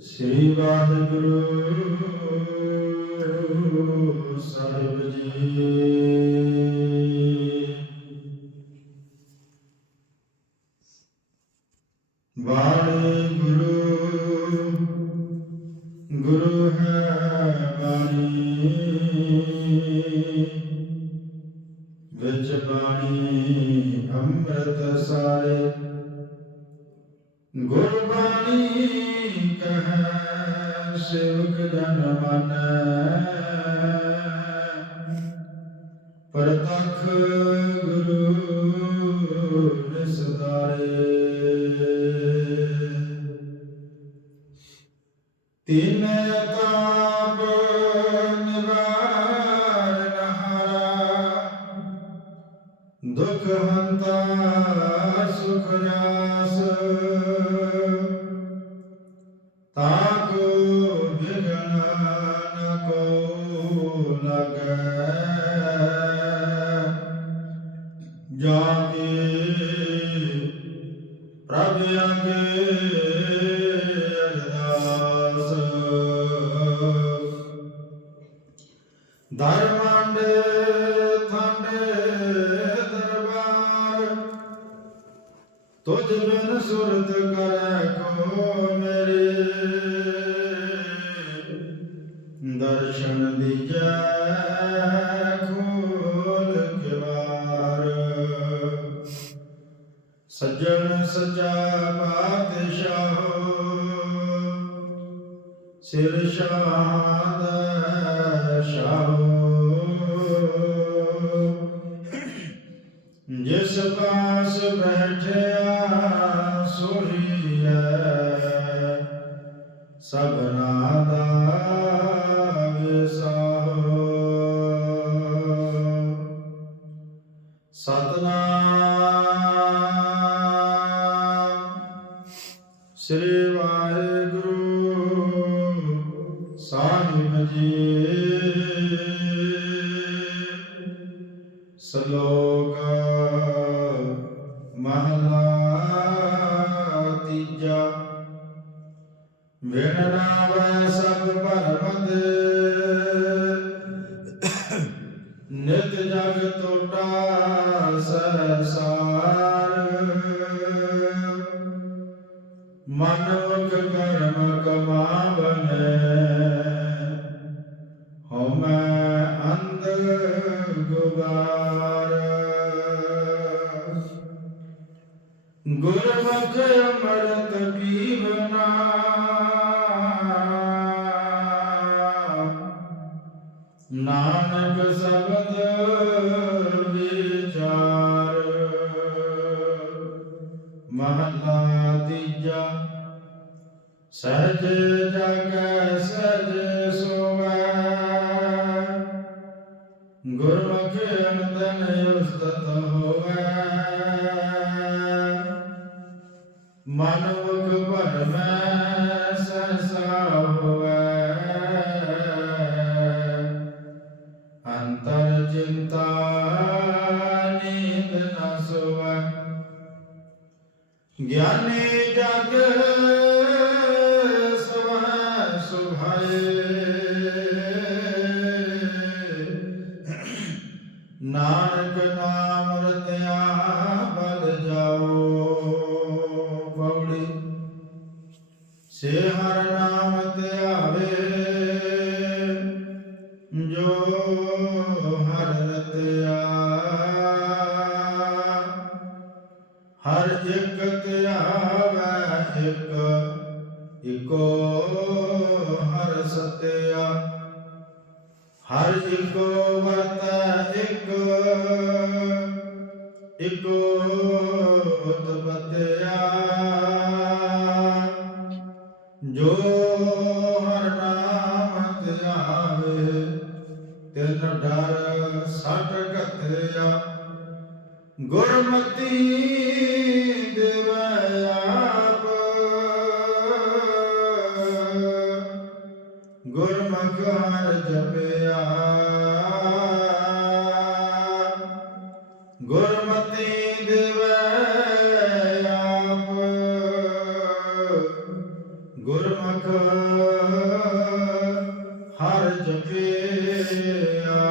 ਸ੍ਰੀ ਵਾਹਿਗੁਰੂ ਸਾਹਿਬ ਜੀ। ਵਾਹਿਗੁਰੂ ਗੁਰੂ ਹੈ ਬਾਣੀ। ਅੰਮ੍ਰਿਤ ਸਾਰੇ ਗੁਰਬਾਣੀ ਕਹੈ ਸੇਵਕ ਜਨ ਮਾਨੈ ਪਰਤਖ ਗੁਰੂ ਨਿਸਦਾਰੇ ਤਿਨ ਤਾਪ ਹੰਤਾ ਸੁਖ ਨਾਸ ਤਾਕੋ ਵਿਗਨ ਨ ਕੋ ਲਗੈ ਜਾ ਕੇ ਪ੍ਰਭ ਅਗੇ ਅਰਦਾਸ ਧਰਮੰਡ ਤੁਝ ਬਿਨ ਸੁਰਤ ਕਰੈ ਕੋ ਮੇਰੇ। ਦਰਸ਼ਨ ਦੀਜੈ ਖੋਲ ਕਿਵਾਰ ਸੱਜਣ ਸੱਚਾ ਪਾਤਸ਼ਾਹੋ, ਸਿਰ ਸ਼ਾਦ ਸ਼ਾਹੋ। ਜਿਸ ਪਾਸ ਬੈਠੇ ਸੋਹੀਐ ਸਭਨਾ ਦਾ ਵਿਸਾਹੋ ਸਤਨਾਮ। ਸ੍ਰੀ ਵਾਹਿਗੁਰੂ ਸਾਹਿਬ ਜੀ। ਸਲੋ ਵਿਣ ਨਾਵੈ ਸਭ ਭਰਮਦ। ਨਿਤ ਜਗ ਟੋਟਾ ਸੰਸਾਰ। ਮਨੁਖ ਕਰਮ ਕਮਾਵਨੈ ਗੁਰਮੁਖ ਅਮਰਤ ਪੀਵਨਾ ਨਾਨਕ ਸ਼ਬਦ ਵਿਚਾਰ। ਮਹਲਾ ਤੀਜਾ। ਸਹਜ ਜਗ ਸਜ ਸੋਵੈ। ਗੁਰਮੁਖ ਅਨੰਦਨ ਉਸਤਤ ਮਨੁਖ ਭਰਮੈ ਸਹਸਾ ਹੋਵੈ ਅੰਤਰ ਚਿੰਤਾ ਨੀਂਦ ਨ ਸੋਵੈ। ਗਿਆਨੀ ਜਗ ਸੇ ਹਰ ਨਾਮ ਧਿਆਵੇ ਜੋ ਹਰ ਰਤਿਆ ਹਰ ਇੱਕ ਧਿਆਵੈ ਇੱਕ, ਇਕੋ ਹਰ ਸਤਿਆ ਹਰ ਇਕੋ ਵਰਤੈ ਇੱਕ, ਇਕੋ ਉਤਪਤਿਆ ਜੋ ਹਰ ਨਾਮ ਧਿਆਵੇ ਤਿਨ ਡਰ ਸਟ ਘਤਿਆ। ਗੁਰਮਤੀ ਦੇਵੈ ਆਪ। ਗੁਰਮੁਖ ਹਰ ਜਪਿਆ। ਗੁਰਮੁਖ ਹਰ ਜਪਿਆ